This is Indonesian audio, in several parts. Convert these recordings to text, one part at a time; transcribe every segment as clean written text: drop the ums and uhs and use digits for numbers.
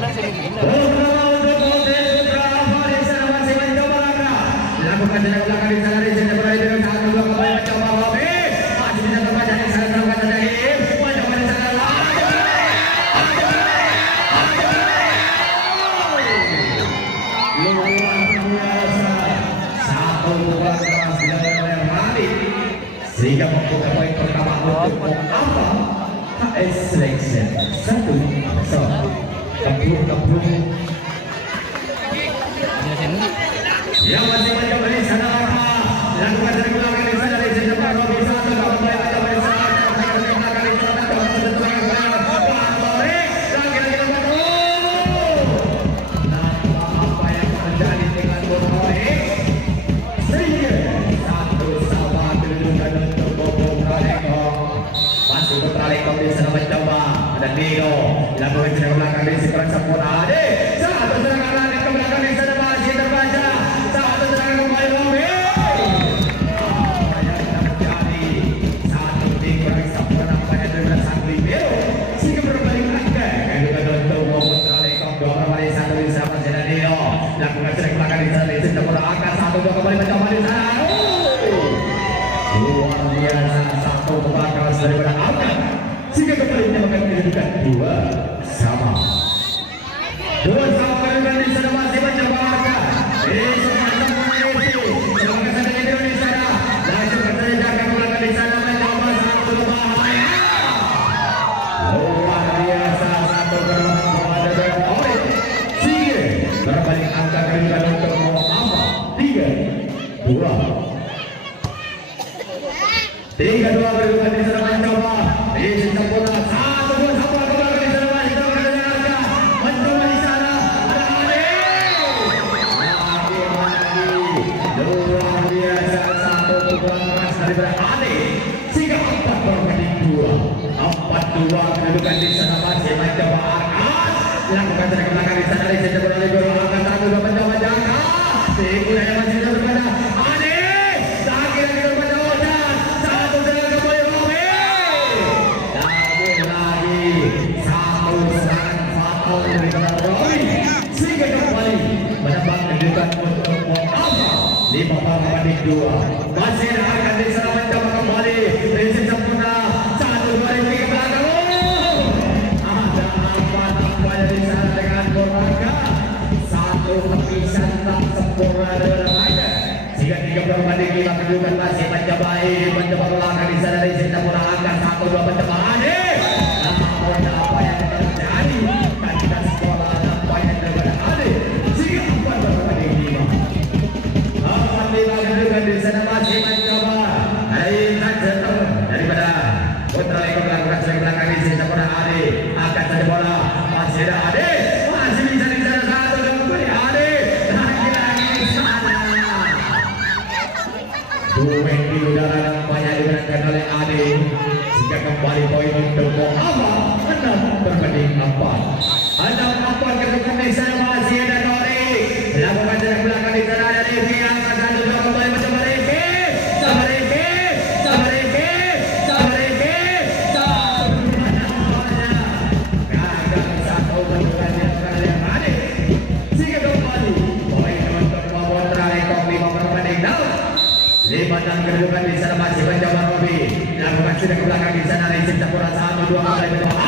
menang sini benar. Lakukan jalan belakang di sana di sini berada dengan satu dua kembali mencoba Robi masih bisa terbaca di sana terbaca dari mencoba di sana luar biasa satu bola keras dari Rani sehingga membuka poin pertama untuk apa HS Selection 1-0 kebun yang masih mencoba di sana lakukan dari belakang di sana di sini Pak Robi satu kembali mencoba di sana dari belakang di sana apa yang terjadi dengan Borneo sehingga satu sama kedudukan untuk Borneo masih Borneo di sana mencoba dan Dino lakukan dari belakang di sini sempurna Ade satu serangan ke belakang di sana masih terbaca satu serangan kembali Robi apa yang terjadi satu tim kurang sempurna pada dengan sang libero sehingga berbalik angka kedudukan untuk Borneo dua kembali satu di sana masih ada Dino lakukan serangan belakang di sana di sini sempurna angka satu dua kembali mencoba di sana luar biasa satu kebakar daripada angka sehingga kembali menyamakan kedudukan dua sama kedudukan di sana masih mencoba angka di sana semangat saja di sana langsung saja akan belakang di sana mencoba satu berbahaya luar biasa satu berbahaya dari Ori sehingga berbalik angka kedudukan untuk Muhammad 3-2 kedudukan di sana mencoba di sempurna satu dua satu kedudukan di sana masih terus ada mencoba di sana ada Ade lagi luar biasa satu pukulan keras daripada Ade sehingga 4-2 kedudukan di sana masih mencoba Arkas lakukan serangan ke belakang di sana di sempurna di gol angkat satu dua mencoba jangka sehingga masih terus ada Ade sakit lagi kepada Ojan satu serangan kembali Robi lagi satu serangan fatal dari Robi sehingga kembali menambah kedudukan untuk Muhammad 5-2 masih akan diserang mencoba kembali dari sempurna satu dua di belakang ada apa di sana dengan Borneo satu perpisahan tak sempurna dengan lainnya jika 3 kedudukan masih mencoba belakang di sana di sempurna angka satu dua mencoba Ade namun apa yang terjadi kandidat sekolah apa yang terjadi Ade sehingga 4-5 kedudukan di sana masih mencoba Aiman jatuh daripada Putra Eko melakukan serangan belakang di sini sempurna Ade akan saja bola masih ada Ade masih bisa di sana satu dan kembali Ade lagi di sana duet di udara nampaknya dimenangkan oleh Ade sehingga kembali poin untuk Muhammad 6-4 kedudukan di sana masih ada Nori lakukan serangan belakang di sana ada Devi angkat satu dua kembali mencoba Devi sama Devi sama Devi sama Devi gagal satu kedudukan yang kalian Ade sehingga kembali poin untuk Putra Eko 5 down 5 kedudukan di sana masih mencoba Robi lakukan sudah ke belakang di sana Rizin Sempurna 1-2 kembali mencoba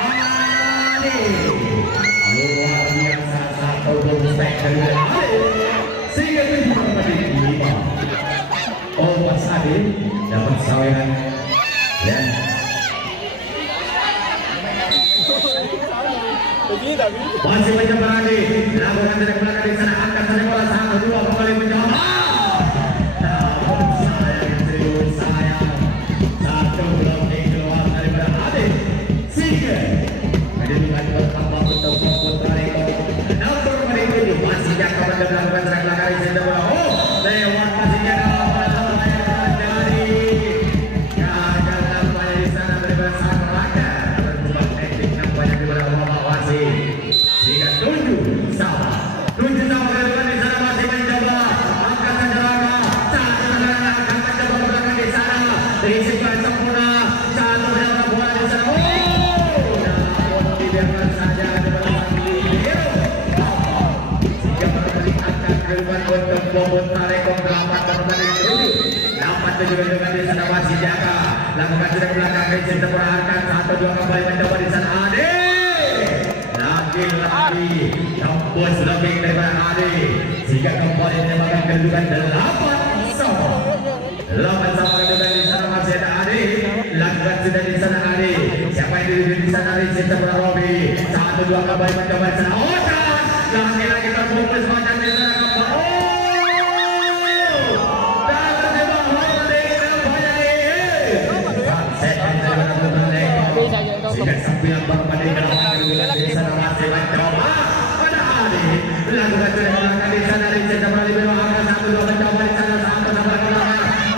Ade luar biasa satu bongstek dari Ade sehingga 7-5 Mas Ade dapat saweran dan masih mencoba Ade lakukan dari belakang di sana angkat saja bola 1-2 kembali mencoba namun sayang serius sayang satu belum keluar daripada Ade sehingga kedudukan pertama untuk Putra Eko nomor 7 masih jangka pada melakukan serangan belakang di sana bola lewat pastinya dalam dari diisikan sempurna satu mendapat bola di sana. Namun dibiarkan saja kepada sehingga meningkatkan kehidupan untuk Bobot Telekom 8 berbanding 7. Dapat juga dengan di sana masih jaga. Lakukan sudah belakang Racing terperangkat 1-2 kembali mencoba di sana Ade. Lagi tembus lebih daripada Ade sehingga kembali menyamakan kedudukan 8 sama kedudukan di sana masih ada Ade. Lakukan sudah di sana Ade. Siapa yang diri di sana Racing terperangkat Robi 1-2 kembali mencoba di sana. Lagi terbungkus macam di sana kembali. Sehingga sambil berbanding di sana masih mencoba pada Adi lakukan sudah melangkah di sana Racing kembali berangkat 1-2 mencoba di sana 1-2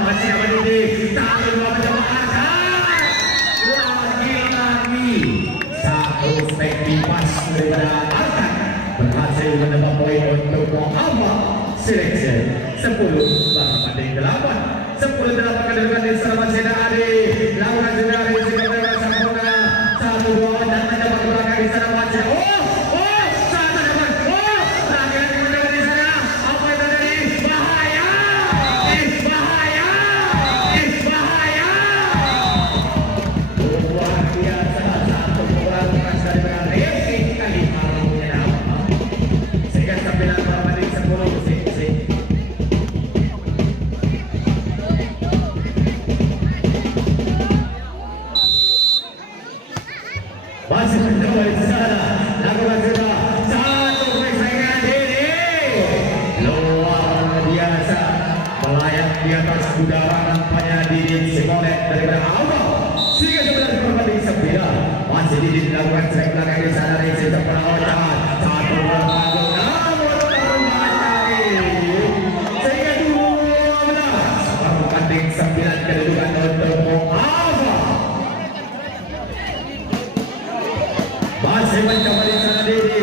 masih apa ini 1-2 mencoba lagi satu steki pas daripada Arkan berhasil mendapat poin untuk Muhammad Selection 10 berbanding 8 10-8 kedudukan di sana masih ada Adi lakukan sudah Racing kembali sempurna 1-2 dan mendapat belakang di sana masih satu dapat lagi mendapat di sana apa yang terjadi bahaya luar biasa satu bola keras dari Racing kali malam menyerang sehingga 9 berbanding 10 sih. Masih mencoba di sana lakukan sudah satu persaingan ini luar biasa melayang di atas udara nampaknya Didin Sikolet daripada awal sehingga 11 berbanding 9 masih Didin lakukan strike belakang di sana Racing terperangkat satu berpanggung namun terbaca sehingga 12 berbanding 9 kedudukan untuk Muhammad. Masih mencoba di sana Didi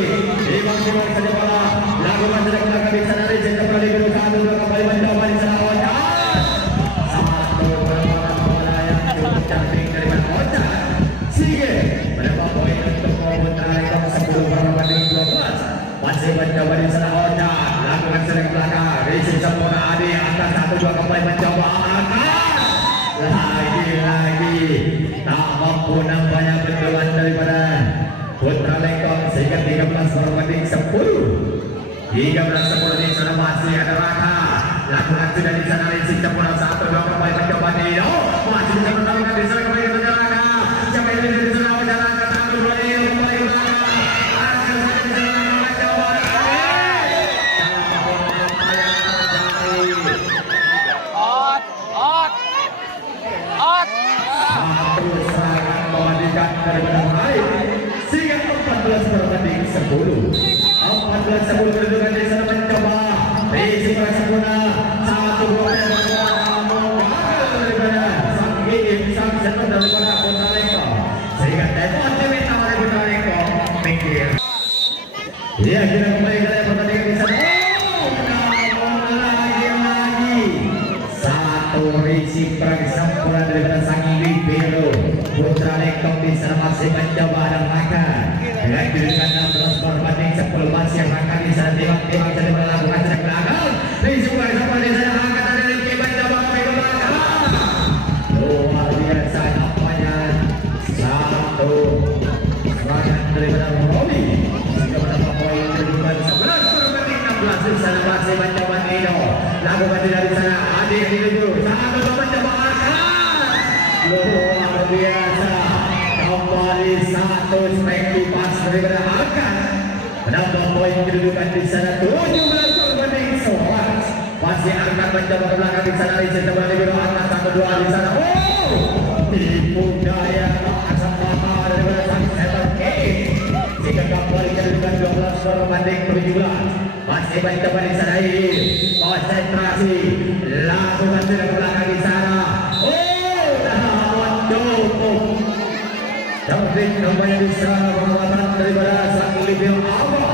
maksimal saja bola lakukan sudah belakang di sana Racing kembali berusaha 1-2 kembali mencoba di sana Ocat satu bola yang cukup cantik dari Ocat sehingga mendapat poin untuk Bobot Telekom 10 berbanding 12 masih mencoba di sana Ocat lakukan sudah belakang Racing sempurna Adi angkat 1-2 kembali mencoba lagi tak mampu nampaknya benturan daripada Putra Lengkong sehingga 13 berbanding 10 13-10 di sana masih ada Raka lakukan sudah di sana Racing sempurna 1-2 kembali mencoba Dino masih bisa menangkan di sana kembali ke Raka siapa yang di sana jalan ke 1-2 ini kembali ke Raka akan saja di sana mencoba satu serangan mematikan daripada Raid sehingga 14 berbanding 10 14-10 kedudukan di sana mencoba Racing sempurna 1-2 namun gagal daripada sang game sang center daripada Putra Lengkong sehingga tempat diminta oleh Putra Lengkong minggir dia kira kembali ke pertandingan di sana namun lagi satu Racing sempurna daripada sang libero Putra Lengkong di sana masih mencoba dan makan dengan kedudukan 16 berbanding 10 masih yang makan di sana timbang jadi melakukan serangan belakang Racing sempurna di sana angkat dari Racing mencoba ke belakang luar biasa nampaknya satu serangan daripada Robi sehingga mendapat poin kedudukan 11 berbanding 16 di sana masih mencoba Nino lakukan dari sana Adi dulu satu mencoba luar biasa kembali satu strike pas daripada Hakan menambah poin kedudukan di sana 17 berbanding 11 masih akan mencoba ke belakang di sana Racing kembali berangkat 1-2 di sana tipu daya asam mata daripada sang center king sehingga kembali kedudukan 12 berbanding 17 masih mencoba di sana konsentrasi lakukan sudah ke belakang di sana Taufik nampaknya bisa penguatan daripada sang Olivia Awal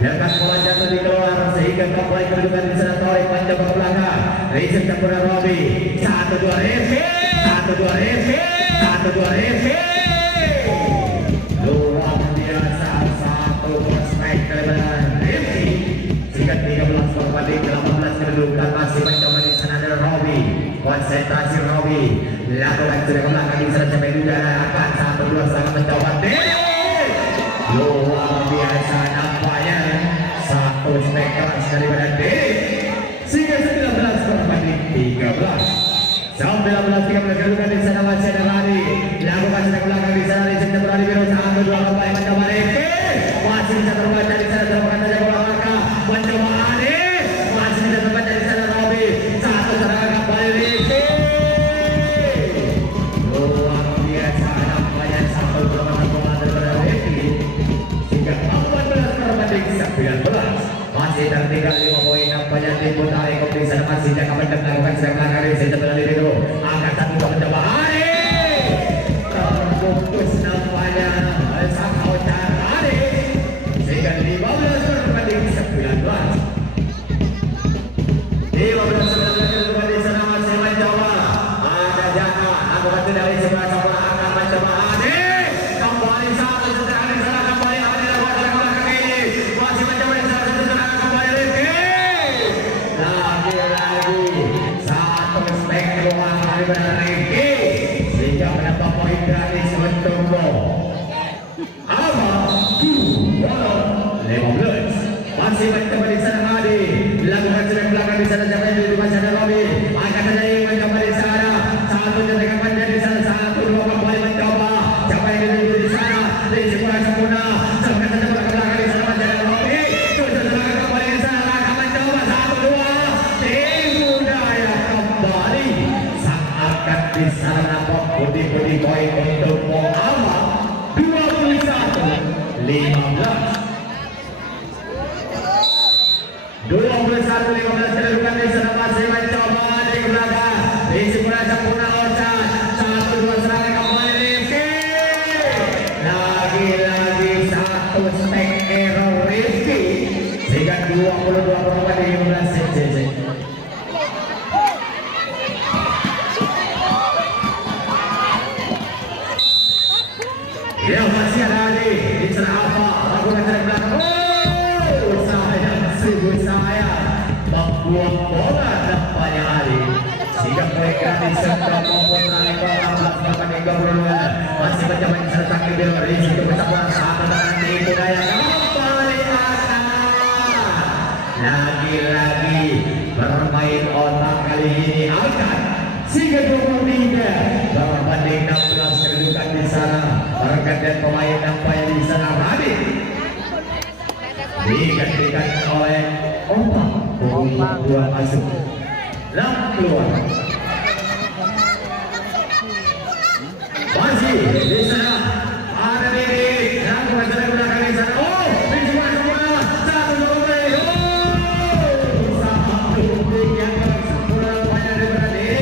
biarkan bola jatuh di keluar sehingga kembali kedudukan di sana Torik mencoba belakang Racing sempurna Robi 1-2 Racing Satu dua Rifki. Satu dua Rifki. Luar biasa satu prospek dari Rifki. Singkat 13 berbanding 18 kedudukan masih mencoba di sana ada Robi. Konsentrasi Robi. Lakukan sudah ke belakang di sana sampai udara akan 1-2 sangat mencoba luar biasa nampaknya satu spek keras daripada Dede sehingga 19 berbanding 13 kedudukan di sana masih ada Radi lakukan sudah ke belakang di sana di sana berani biru 1-2 kembali mencoba Rifki masih bisa terbaca di sana terbaca dari bola maka mencoba Adi masih bisa terbaca di sana Robi satu serangan kembali Rifki luar biasa nampaknya satu permainan bola daripada Rifki sehingga 14 berbanding 19 masih tertinggal 5 poin nampaknya tim Putra Eko di sana masih jaga mendengar lakukan sedang belakang di sana berani biru angkat satu mencoba Adi terfokus nampaknya sang Ocar Adi sehingga 15 berbanding 19 kedudukan di sana masih mencoba ada Jaka lakukan dari sebelah sebelah akan mencoba Adi kembali satu serangan di sana kembali Adi lakukan dari belakang ini masih mencoba di sana satu serangan kembali Rifki lagi satu spek keluar daripada Rifki sehingga mendapat poin gratis untuk apa 15 masih mencoba di sana Adi lakukan sedang belakang di sana sampai di rumah sana Robi akan terjadi mencoba di sana satu tendangan panjang di sana 1-2 kembali mencoba sampai di sana di sekolah sempurna sampai terjadi belakang di sana masih ada Robi terus terjadi kembali di sana akan mencoba 1-2 tim budaya kembali seakan di sana nampak budi poin untuk Muhammad 21-15 kedudukan di sana masih mencoba di belakang di sebelah sempurna Ocan 1-2 serangan kembali Rifki lagi satu spek error Rifki sehingga 22 berbanding 15 CCC ya masih ada Adi di sana apa lakukan dari belakang saya membuang bola nampaknya Adi sehingga mereka diserang maupun naik bola melakukan gol masih mencoba diserang di bawah risiko bersama satu tangan di budaya kembali lagi bermain otak kali ini akan sehingga 23 berbanding 16 kedudukan di sana pergantian pemain nampaknya di sana Radit digantikan oleh Opak dua masuk 6 keluar masih di sana ada Dede lakukan sedang belakang di sana di semua satu nomor satu yang sempurna banyak daripada Dede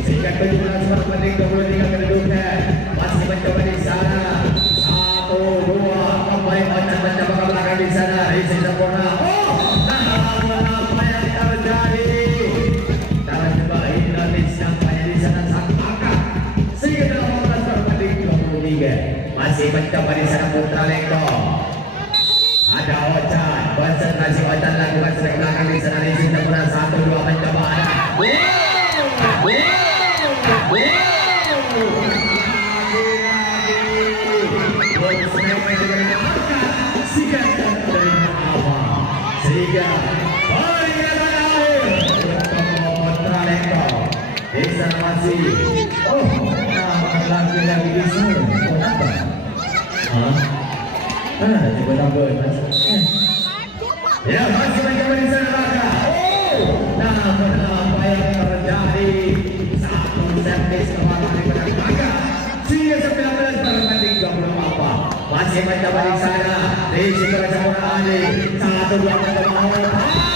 sehingga 17 berbanding 23 kedudukan masih mencoba di sana 1-2 kembali mencoba ke belakang di sana isi sempurna apa yang terjadi dalam coba Indonesia nampaknya di sana sang angkat sehingga 18 berbanding 23 masih mencoba di sana Putra Leko ada Ocan konsentrasi Ocan lakukan sedang belakang di sana isi sempurna 1-2 mencoba ada sehingga peringatan akhir untuk Putra Leko di sana masih lagi di sini kenapa? Coba tambah ya masih mencoba di sana maka apa yang terjadi satu servis kemana daripada maka sehingga 19 berbanding 24 masih mencoba di sana di sekolah sempurna Adi 1-2 mencoba